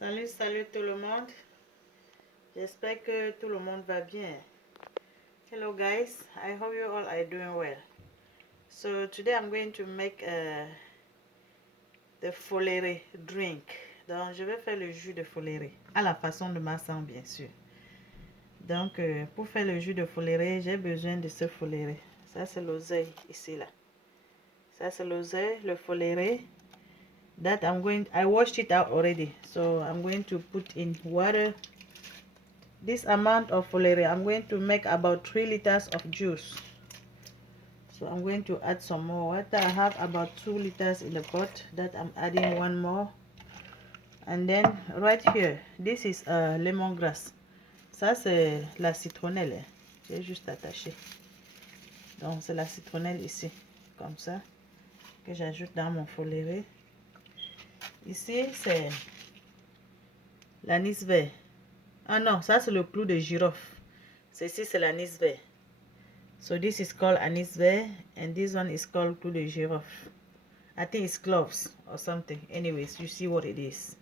Salut tout le monde. J'espère que tout le monde va bien. Hello guys, I hope you all are doing well. So today I'm going to make the foléré drink. Donc je vais faire le jus de foléré à la façon de ma sang bien sûr. Donc pour faire le jus de foléré, j'ai besoin de ce foléré. Ça c'est l'oseille ici là. Ça c'est l'oseille, le foléré. That I washed it out already, so I'm going to put in water. This amount of foléré, I'm going to make about 3 liters of juice. So I'm going to add some more water. I have about 2 liters in the pot that I'm adding one more. And then right here, this is lemongrass. Ça c'est la citronnelle. J'ai juste attaché. Donc c'est la citronnelle ici, comme ça, que j'ajoute dans mon foléré. Ici c'est l'anis vert. Ah non, ça c'est le clou de girofle. Ceci c'est l'anis vert. So this is called anis vert and this one is called clou de girofle. I think it's cloves or something. Anyways, you see what it is.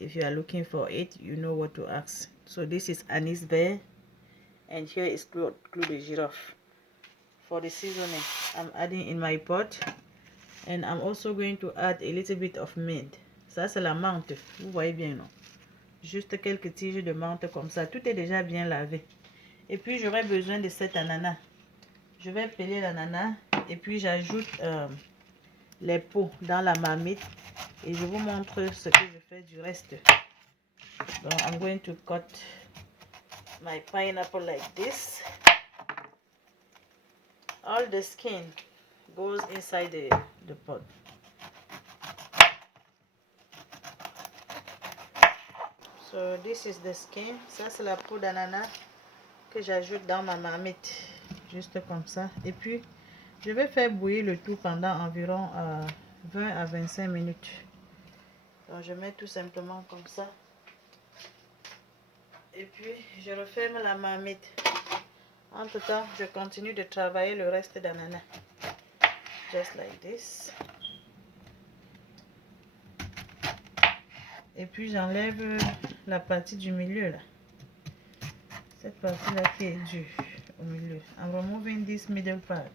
If you are looking for it, you know what to ask. So this is anis vert and here is clou de girofle. For the seasoning, I'm adding in my pot and I'm also going to add a little bit of mint. Ça c'est la menthe, vous voyez bien non? Juste quelques tiges de menthe comme ça. Tout est déjà bien lavé. Et puis j'aurai besoin de cet ananas. Je vais peler l'ananas et puis j'ajoute les peaux dans la marmite et je vous montre ce que je fais du reste. Donc I'm going to cut my pineapple like this. All the skin goes inside the pot. So this is the skin. Ça c'est la peau d'ananas que j'ajoute dans ma marmite. Juste comme ça. Et puis je vais faire bouillir le tout pendant environ 20 à 25 minutes. Donc je mets tout simplement comme ça. Et puis je referme la marmite. Entre temps, je continue de travailler le reste d'ananas. Just like this. Et puis j'enlève la partie du milieu là. Cette partie là qui est dure au milieu. I'm removing this middle part.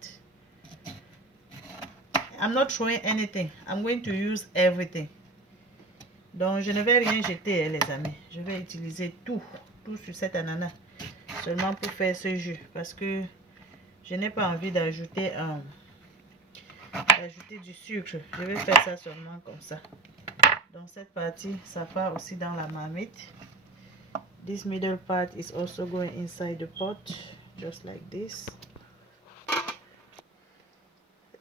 I'm not throwing anything. I'm going to use everything. Donc je ne vais rien jeter les amis. Je vais utiliser tout sur cet ananas. Seulement pour faire ce jus. Parce que je n'ai pas envie d'ajouter du sucre. Je vais faire ça seulement comme ça. Donc cette partie, ça part aussi dans la marmite. This middle part is also going inside the pot. Just like this.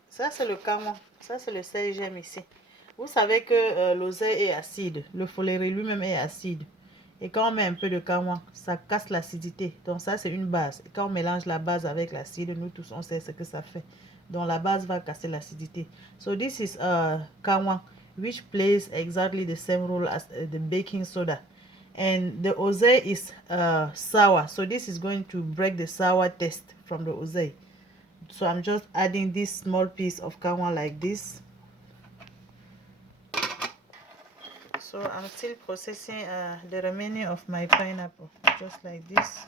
Ça c'est le camoin. Ça c'est le sel j'aime ici. Vous savez que l'oseille est acide. Le foléré lui-même est acide. Et quand on met un peu de camoin, ça casse l'acidité. Donc ça c'est une base. Et quand on mélange la base avec l'acide, nous tous on sait ce que ça fait. Donc la base va casser l'acidité. So this is camoin, which plays exactly the same role as the baking soda. And the oseille is sour. So this is going to break the sour taste from the oseille. So I'm just adding this small piece of camoin like this. So I'm still processing the remaining of my pineapple, just like this.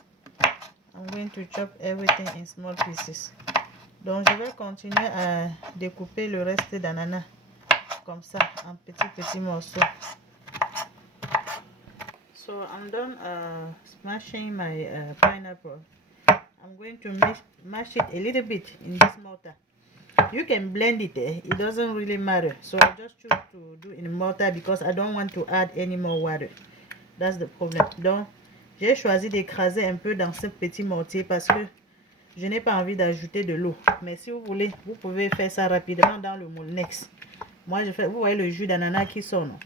I'm going to chop everything in small pieces. Donc je vais continuer à découper le reste d'ananas comme ça en petits morceaux. So I'm done smashing my pineapple. I'm going to mash it a little bit in this mortar. You can blend it, it doesn't really matter. So I just choose to do in mortar because I don't want to add any more water. That's the problem. Donc j'ai choisi d'écraser un peu dans ce petit mortier parce que je n'ai pas envie d'ajouter de l'eau. Mais si vous voulez, vous pouvez faire ça rapidement dans le Moulinex. Moi je fais, vous voyez le jus d'ananas qui sort, non?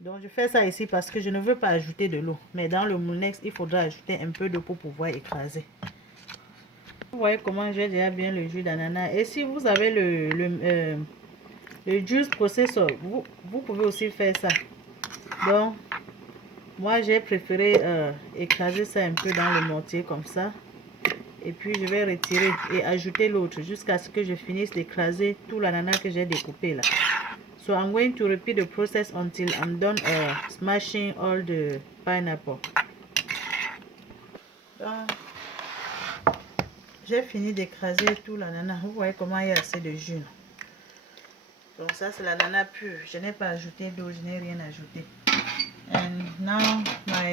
Donc je fais ça ici parce que je ne veux pas ajouter de l'eau. Mais dans le Moulinex, il faudra ajouter un peu d'eau pour pouvoir écraser. Vous voyez comment j'ai déjà bien le jus d'ananas. Et si vous avez le juice processor, vous pouvez aussi faire ça. Donc moi j'ai préféré écraser ça un peu dans le mortier comme ça. Et puis je vais retirer et ajouter l'autre jusqu'à ce que je finisse d'écraser tout l'ananas que j'ai découpé là. So I'm going to repeat the process until I'm done smashing all the pineapple. Donc, j'ai fini d'écraser tout l'ananas. Vous voyez comment il y a assez de jus. Donc ça c'est l'ananas pur. Je n'ai pas ajouté d'eau, je n'ai rien ajouté. And now my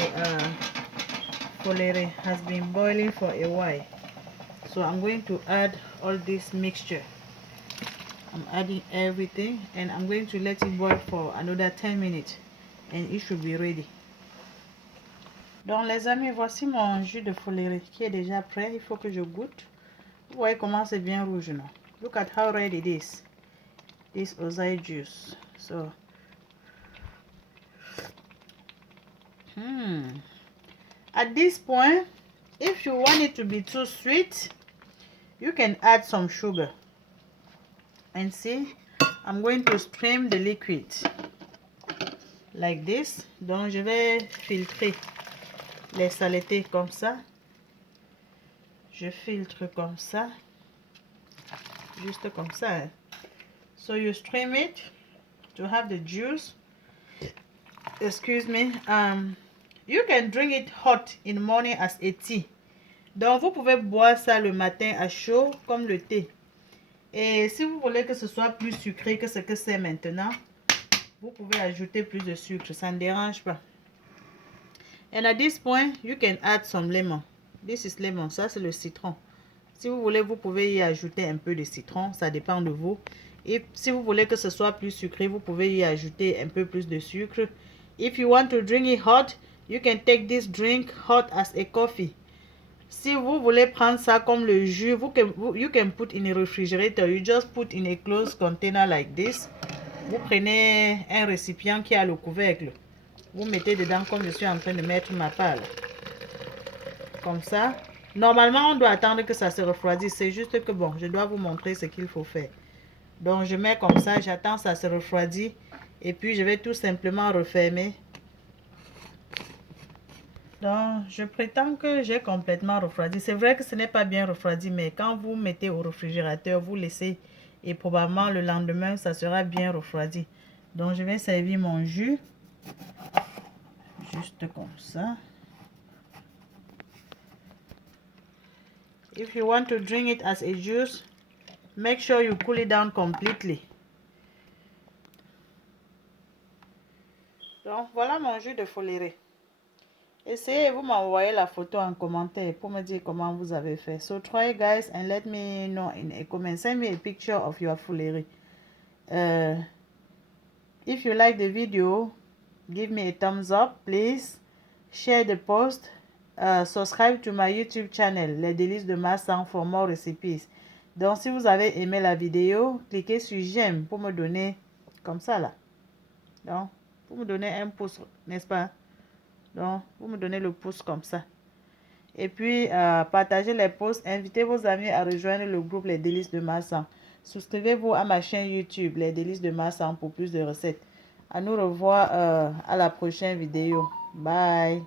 folere has been boiling for a while. So I'm going to add all this mixture. I'm adding everything and I'm going to let it boil for another 10 minutes and it should be ready. Donc les amis, voici mon jus de folere qui est déjà prêt. Il faut que je goûte. Vous voyez comment c'est bien rouge, non? Look at how red it is. This ozai juice. So at this point, if you want it to be too sweet, you can add some sugar. And see, I'm going to stream the liquid like this. Donc je vais filtrer les saletés comme ça. Je filtre comme ça, juste comme ça. Hein. So you stream it to have the juice. Excuse me. You can drink it hot in the morning as a tea. Donc vous pouvez boire ça le matin à chaud comme le thé. Et si vous voulez que ce soit plus sucré que ce que c'est maintenant, vous pouvez ajouter plus de sucre, ça ne dérange pas. And at this point, you can add some lemon. This is lemon, ça c'est le citron. Si vous voulez, vous pouvez y ajouter un peu de citron, ça dépend de vous. Et si vous voulez que ce soit plus sucré, vous pouvez y ajouter un peu plus de sucre. If you want to drink it hot, you can take this drink hot as a coffee. Si vous voulez prendre ça comme le jus, you can put in a refrigerator. You just put in a closed container like this. Vous prenez un récipient qui a le couvercle. Vous mettez dedans comme je suis en train de mettre ma pâle. Comme ça. Normalement, on doit attendre que ça se refroidisse. C'est juste que bon, je dois vous montrer ce qu'il faut faire. Donc, je mets comme ça. J'attends ça se refroidit. Et puis, je vais tout simplement refermer. Donc, je prétends que j'ai complètement refroidi. C'est vrai que ce n'est pas bien refroidi, mais quand vous mettez au réfrigérateur, vous laissez et probablement le lendemain, ça sera bien refroidi. Donc, je vais servir mon jus. Juste comme ça. If you want to drink it as a juice, make sure you cool it down completely. Donc, voilà mon jus de folere. Essayez, vous m'envoyez la photo en commentaire pour me dire comment vous avez fait. So try guys and let me know in a comment. Send me a picture of your folere. If you like the video, give me a thumbs up, please. Share the post. Subscribe to my YouTube channel, Les Délices de Masan for more recipes. Donc, si vous avez aimé la vidéo, cliquez sur j'aime pour me donner comme ça là. Donc, pour me donner un pouce, n'est-ce pas? Donc, vous me donnez le pouce comme ça. Et puis, partagez les posts. Invitez vos amis à rejoindre le groupe Les Délices de Masan. Souscrivez-vous à ma chaîne YouTube, Les Délices de Masan, pour plus de recettes. À nous revoir à la prochaine vidéo. Bye.